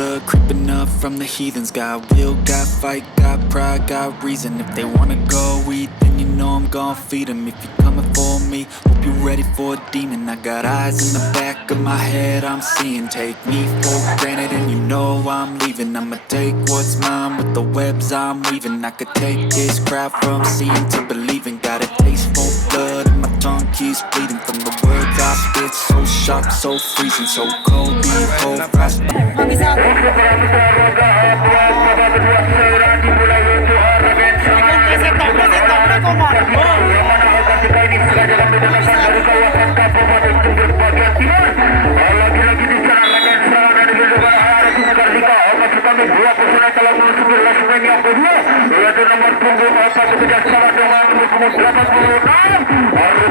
blood creeping up from the heathens. Got will, got fight, got pride, got reason. If they wanna go eat, then you know I'm gon' feed them. If you're coming for me, hope you're ready for a demon. I got eyes in the back of my head, I'm seeing. Take me for granted and you know I'm leaving. I'ma take what's mine with the webs I'm weaving. I could take this crowd from seeing to believing. Got a taste for blood and my tongue keeps bleeding from the words I spit. So sharp, so freezing, so cold, behold, fast.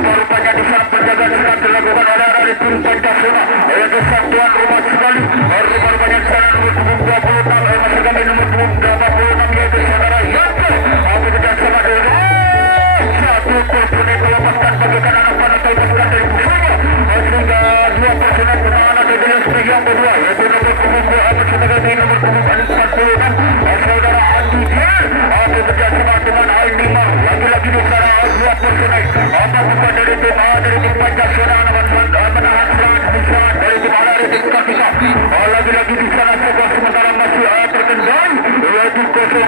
Rupanya di sana penjagaan sedang dilakukan oleh arah tim Pancasila. Yaitu satuan rumah sekali. Rupanya di sana nomor 26 masih kami nomor 26 yaitu saudara Yanto. Aku tidak sama dengan satu personel melepaskan bagikan anak panah melepaskan dari musuhnya. Sehingga dua personel penahanan dari sebagai yang kedua yaitu nomor 26 sebagai nomor 46 saudara Andi Jer. Aku bekerjasama dengan Al-Nima. Lagi-lagi di sana dua personel. Apa bukan dari tim A dari tim Pancasila menahan serangan besar dari tim A dari tim Kartika. Lagi-lagi di sana sebuah sementara masih terkendali yaitu 0-0.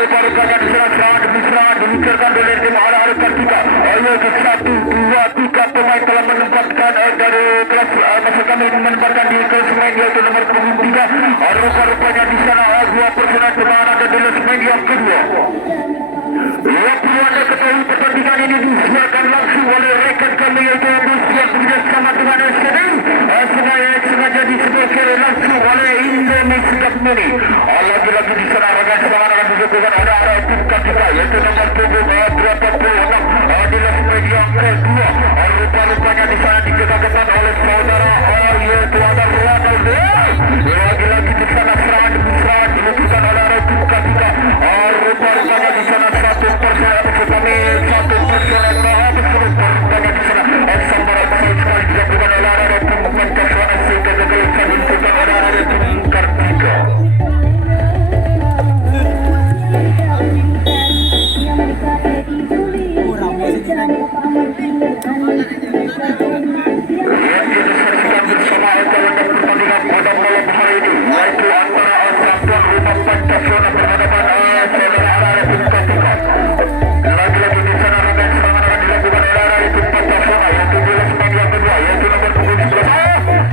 Rupa-rupanya di sana serangan besar diluncurkan dari tim A dari Kartika. Yaitu 1, 2, 3 pemain telah menempatkan dari kelas masih kami menempatkan di kelas main yaitu nomor 23. Rupa-rupanya di sana dua personel penahanan dari kelas main yang kedua. Waktu anda ketahui pertandingan ini disiarkan langsung oleh rekan kami yaitu Indosiar bekerjasama dengan SDN. Sengaja disediakan langsung oleh Indonesia Mini. Lagi-lagi di sana rekan semangat akan disebutkan ada arah tim Kartika yaitu nomor 26 di leg yang kedua. Rupa-rupanya di sana diketat-ketat oleh saudara yaitu ada Ronaldo. Lagi-lagi di sana serangan dilakukan oleh arah tim Kartika. Rupa-rupanya di sana satu personel rupanya di sana sambaran besar sekali dilakukan oleh arah tim Pancasila sehingga kegagalan dilakukan oleh arah tim Kartika. Yang disaksikan bersama adalah pertandingan pada malam hari ini yaitu antara Satuan Rumah Pancasila berhadapan saudara arah tim Kartika. Lagi-lagi di sana rekan serangan akan dilakukan oleh arah tim Pancasila yaitu di leg yang kedua yaitu nomor 17.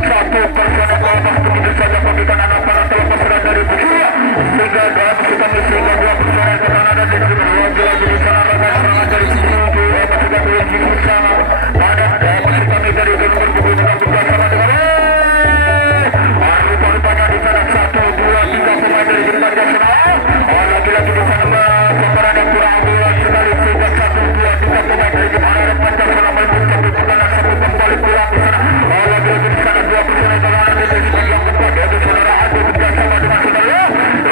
Satu personel melepas begitu saja bagikan anak panah terlepas dari musuhnya sehingga dua personel tenanan dan lagi-lagi di sana rekan serangan dari sini masih kami bersama dan masih kami dari nomor 23 bersama dengan rupa-rupanya di sana 1, 2, 3 pemain dari tim Pancasila. Lagi-lagi di sana pemeran yang kurang ambil sekali sehingga 1, 2, 3 pemain dari tim arah Pancasila melebur satu pertahanan satu kembali pulang di sana. Lagi-lagi di sana dua personel tenanan dari tim yang keempat yaitu saudara Adi bekerjasama dengan saudara.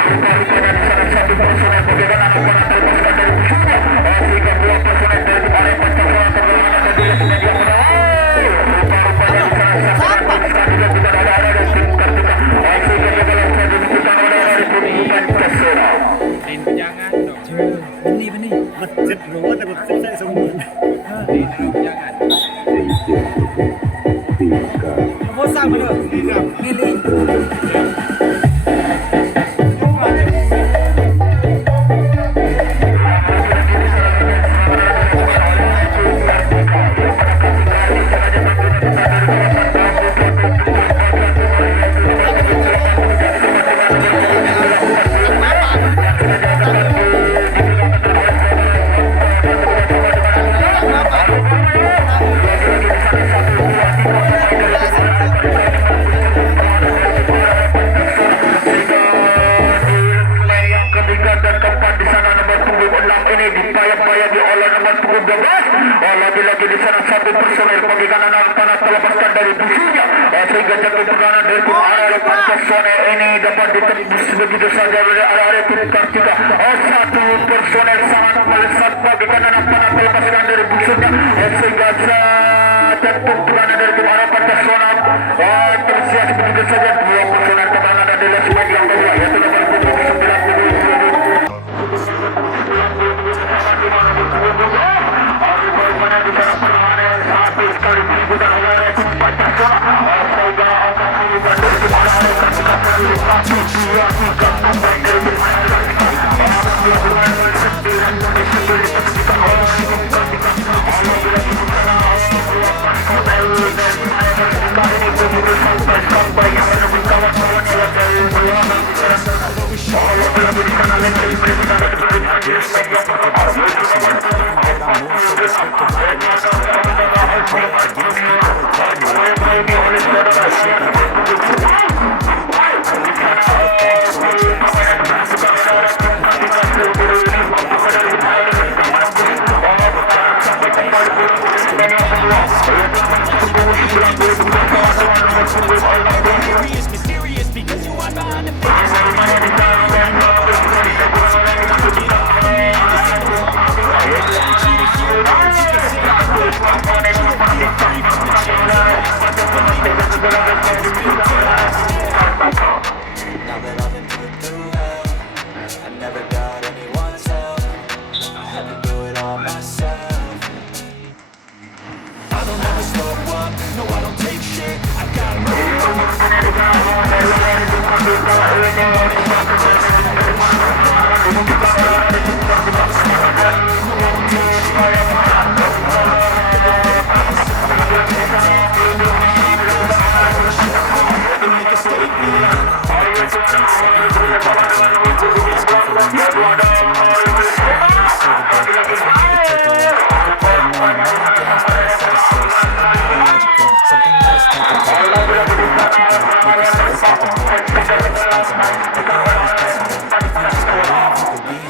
Rupa-rupanya di sana satu personel bagian anak panah terlepaskan dari musuhnya sehingga dua personel dari tim arah Pancasila terlalu dan dia sudah dia menang. Rupa-rupanya di sana sampai juga tidak ada arah dari tim Kartika sehingga kegagalan dilakukan oleh arah tim Pancasila. Jangan dong. Benih. Masjid rumah takut saya semua. Jangan. Bosan bener. Milih. Lagi-lagi di sana satu personel bagikan anak panah terlepaskan dari musuhnya sehingga jatuh pertahanan dari tim arah Pancasila ini dapat ditembus begitu saja oleh arah tim Kartika. Satu personel sangat melesat bagikan anak panah terlepaskan dari musuhnya sehingga jatuh pertahanan dari tim arah Pancasila tersias begitu saja dua personel pertahanan dari Mysterious because you are behind the face. Now that I've been put through hell, I never got anyone's help. I had to do it all myself. I don't ever slow up, no I don't take shit. I got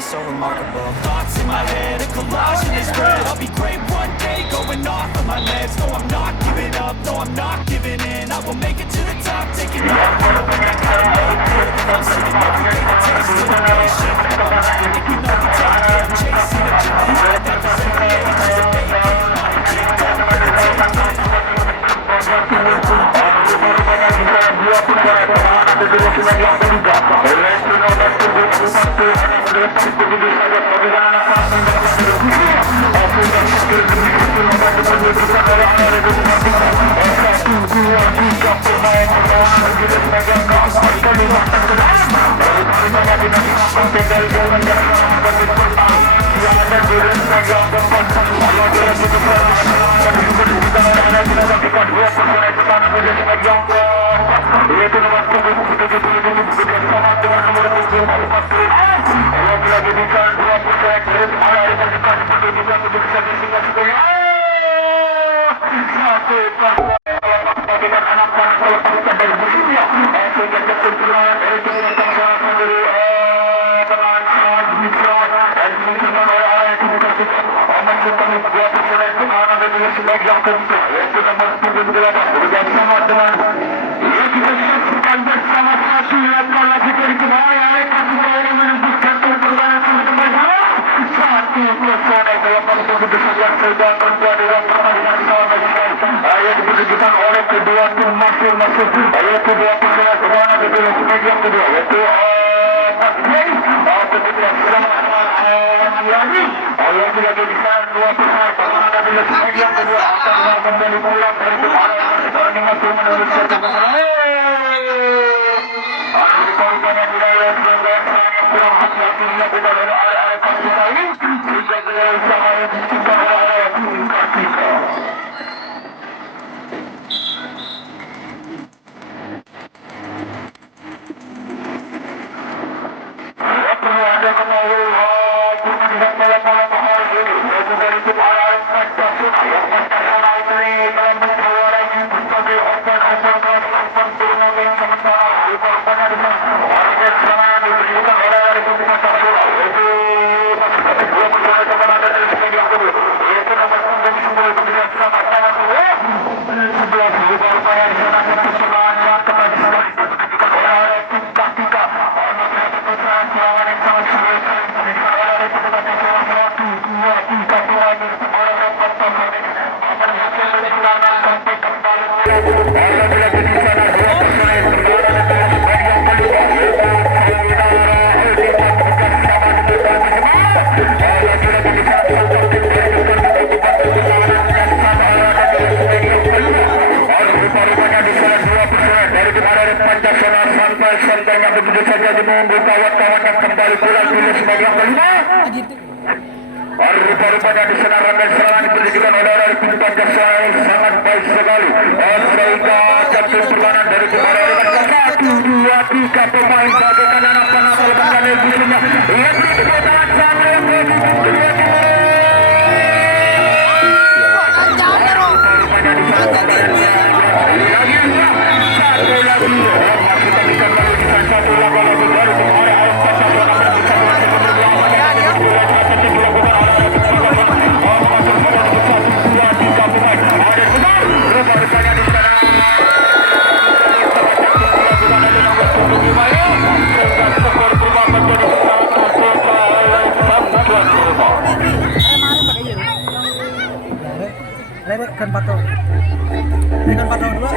so remarkable. Thoughts in my head, a collage in this red. I'll be great one day, going off of my meds. No, I'm not giving up, no, I'm not giving in. I will make it to the top, taking off. I'm sitting every day to taste it. Patient, I'm not thinking of the top. I'm chasing a dream that was in the ages of making. Wanna keep going, but Rupanya di senaran dan serangan diperlukan oleh tim Pancasila yang sangat baik sekali. Mereka jatuh perlawanan dari kemarin. 1, 2, tiga pemain bagaikan anak panah dan legusinya yang diketahui sama yang Kan patong. Dengan patong dua.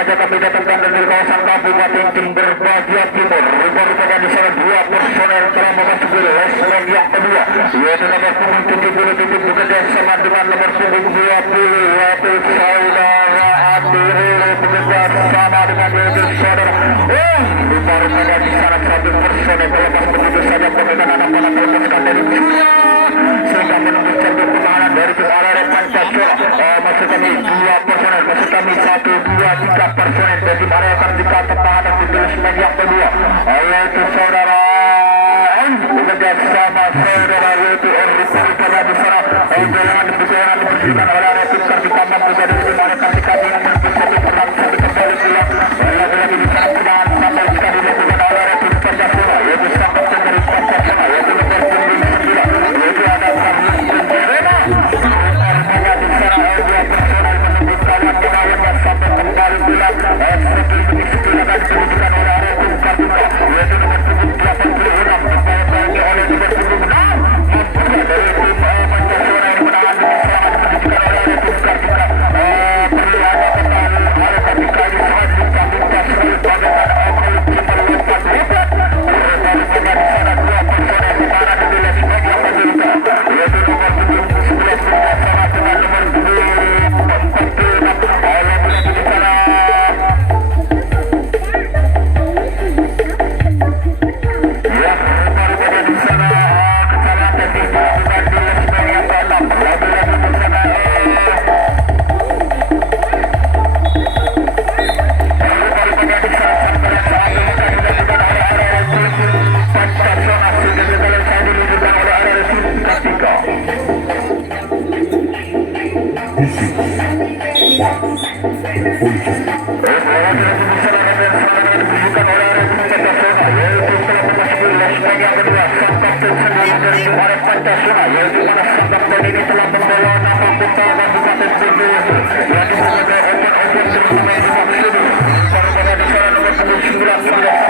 saja kami datangkan dari kawasan Kabupaten Jember bagian timur. Rupa-rupanya di sana 2 personel telah memasuki lesehan yang kedua, yaitu nomor punggung 70 bekerja sama dengan nomor punggung 20, yaitu saudara Adil bekerja sama dengan yaitu saudara. Rupa-rupanya di sana 1 personel terlepas begitu saja pemilikan anak-anak melepaskan dari sehingga menunggu jalur pertahanan dari tim Arema Pancasila. Maksud kami 2 personel, maksud kami 1, 2, 3 personel dari tim Arema Pancasila pertahanan di lesehan yang kedua, yaitu saudara bekerja sama saudara yaitu Rupa-rupanya di sana jangan dibersihkan oleh area tim Sarjana juga dari tim Arema Pancasila yang bersatu perang sampai kembali pulang. Lagi-lagi di sana pertahanan sampai sekali dilakukan oleh area tim Pancasila yaitu sampai dari Pancasila yaitu nomor 9 yaitu ada Arema. Rupa-rupanya di sana 2 personel menunggu kawan menawarkan sampai kembali pulang. Seperti silakan dilakukan oleh area tim Sarjana yaitu nomor 86 dipakai oleh nomor 6 dari tim Pancasila yang menahan serangan pendidikan oleh area tim Sarjana. Perlu ada kembali oleh ketika ini sangat minta sekali bagaimana kita lompat hebat. Rupa-rupanya di sana 2 personel pertahanan di wilayah sebagai Pancasila yaitu nomor 11 bersama dengan nomor 46 lagi di sana. Ya, rupa-rupanya di sana kesalahan di dilakukan di lesehan yang ke-6. Lagi-lagi di sana rupa-rupanya di sana sampai saat ini kan dilakukan oleh area tim Pancasila sehingga segala saat dilakukan oleh area tim Kartika. Pancasila yaitu mana Sabang dan ini telah membawa nama kota Kabupaten Jember yang sebagai open bersama yang dimaksud. Pada di sana nomor 9